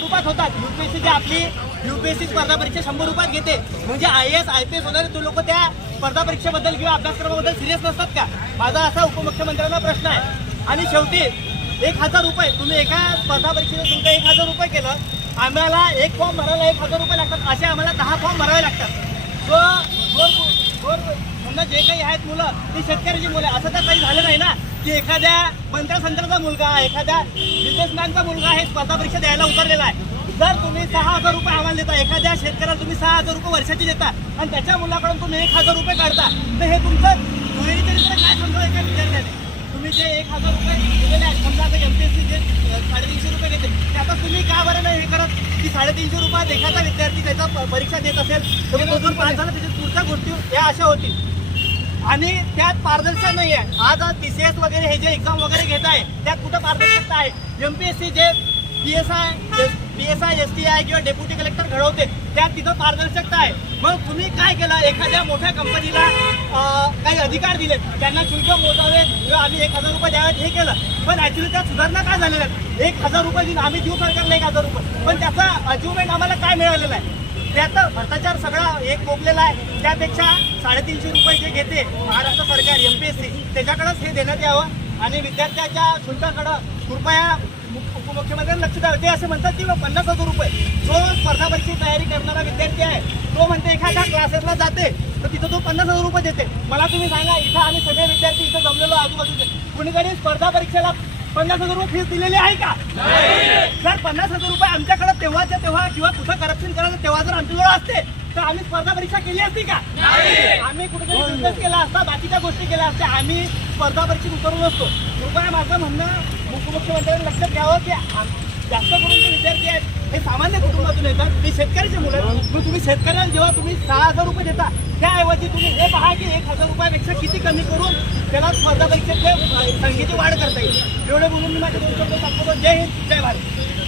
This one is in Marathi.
रुपयात होतात. यूपीएससी जे आपली यूपीएससी स्पर्धा परीक्षा 100 रुपयात घेते, म्हणजे IAS IPS वगैरे तो लोक त्या स्पर्धा परीक्षेबद्दल किंवा अभ्यासक्रमाबद्दल सिरियस नसतात का? माझा असा उपमुख्यमंत्र्यांना प्रश्न आहे. आणि शेवटी 1000 रुपये तुम्ही एका स्पर्धा परीक्षेचं शुल्क 1000 रुपये केलं, आम्हाला एक फॉर्म भरायला 1000 रुपये लागतात, असे आम्हाला 10 फॉर्म भरावे लागतात. समजा जे काही आहेत मुलं ती शेतकऱ्याची मुलं, असं तर काही झालं नाही ना की एखाद्या मंत्रसंत्राचा मुलगा, एखाद्या बिझनेसमॅनचा मुलगा हे स्पर्धा परीक्षा द्यायला उतरलेला आहे. जर तुम्ही 6000 रुपये आम्हाला देता, एखाद्या शेतकऱ्याला तुम्ही 6000 रुपये वर्षाची देता आणि त्याच्या मुलाकडून तुम्ही 1000 रुपये काढता, तर हे तुमचं दुहेरी चरित्र काय समजायचं विद्यार्थ्याने? तुम्ही जे 1000 रुपये दिलेले आहेत, समजा आता MPSC जे 350 रुपये घेते, त्याचा तुम्ही का बरं नाही हे करत की 350 रुपयात एखादा विद्यार्थी त्याचा परीक्षा देत असेल तर 2005 झालं, त्याच्या पुढच्या गोष्टी या अशा होतील. आणि त्यात पारदर्शकता नाही आहे. आज TCS वगैरे हे जे एक्झाम वगैरे घेत आहे त्यात कुठं पारदर्शकता आहे? MPSC जे PSI STI किंवा डेप्युटी कलेक्टर घडवते त्यात तिथं पारदर्शकता आहे. मग तुम्ही काय केलं? एखाद्या मोठ्या कंपनीला काही अधिकार दिले, त्यांना शुल्क मोजावे किंवा आम्ही 1000 रुपये द्यावेत हे केलं, पण ऍक्च्युली त्यात सुधारणा काय झालेल्या आहेत? 1000 रुपये दिले, आम्ही देऊ सरकारला 1000 रुपये, पण त्याचा अचिव्हमेंट आम्हाला काय मिळालेला आहे? त्यात भ्रष्टाचार सगळा एक पोगलेला आहे. त्यापेक्षा 350 रुपये जे घेते महाराष्ट्र सरकार MPSC त्याच्याकडेच हे देण्यात यावं आणि विद्यार्थ्याच्या शुल्काकडं कृपया उपमुख्यमंत्र्यांनी लक्ष द्यावं. ते असे म्हणतात की 50,000 रुपये जो स्पर्धा परीक्षेची तयारी करणारा विद्यार्थी आहे तो म्हणते एखाद्या क्लासेसला जाते तर तिथं तो 50,000 रुपये देते. मला तुम्ही सांगा, इथं आम्ही सगळे विद्यार्थी इथं जमलेलो आजूबाजूचे, कुणीकडे स्पर्धा परीक्षेला 50,000 रुपये फीस दिलेली आहे का? जर 50,000 रुपये आमच्याकडे तेव्हाच्या तेव्हा किंवा कुठं करप्शन करायचं तेव्हा जर आमच्याजवळ असते तर आम्ही स्पर्धा परीक्षा केली असती का? आम्ही कुठेतरी बिझनेस केला असता, बाकीच्या गोष्टी केल्या असत्या, आम्ही स्पर्धा परीक्षेत उतरलो नसतो. कृपया माझं म्हणणं उपमुख्यमंत्र्यांनी लक्षात घ्यावं की जास्त करून जे विद्यार्थी आहेत हे सामान्य कुटुंबातून येतात, ते शेतकऱ्याचे मुलं आहेत. मग तुम्ही शेतकऱ्याला जेव्हा तुम्ही 6000 रुपये देता त्याऐवजी तुम्ही हे पहा की 1000 रुपयापेक्षा किती कमी करून त्याला स्पर्धा परीक्षेतल्या संख्येची वाढ करता येईल. एवढे बोलून मी माझे 2 शब्द सांगतो. जय हिंद, जय भारत.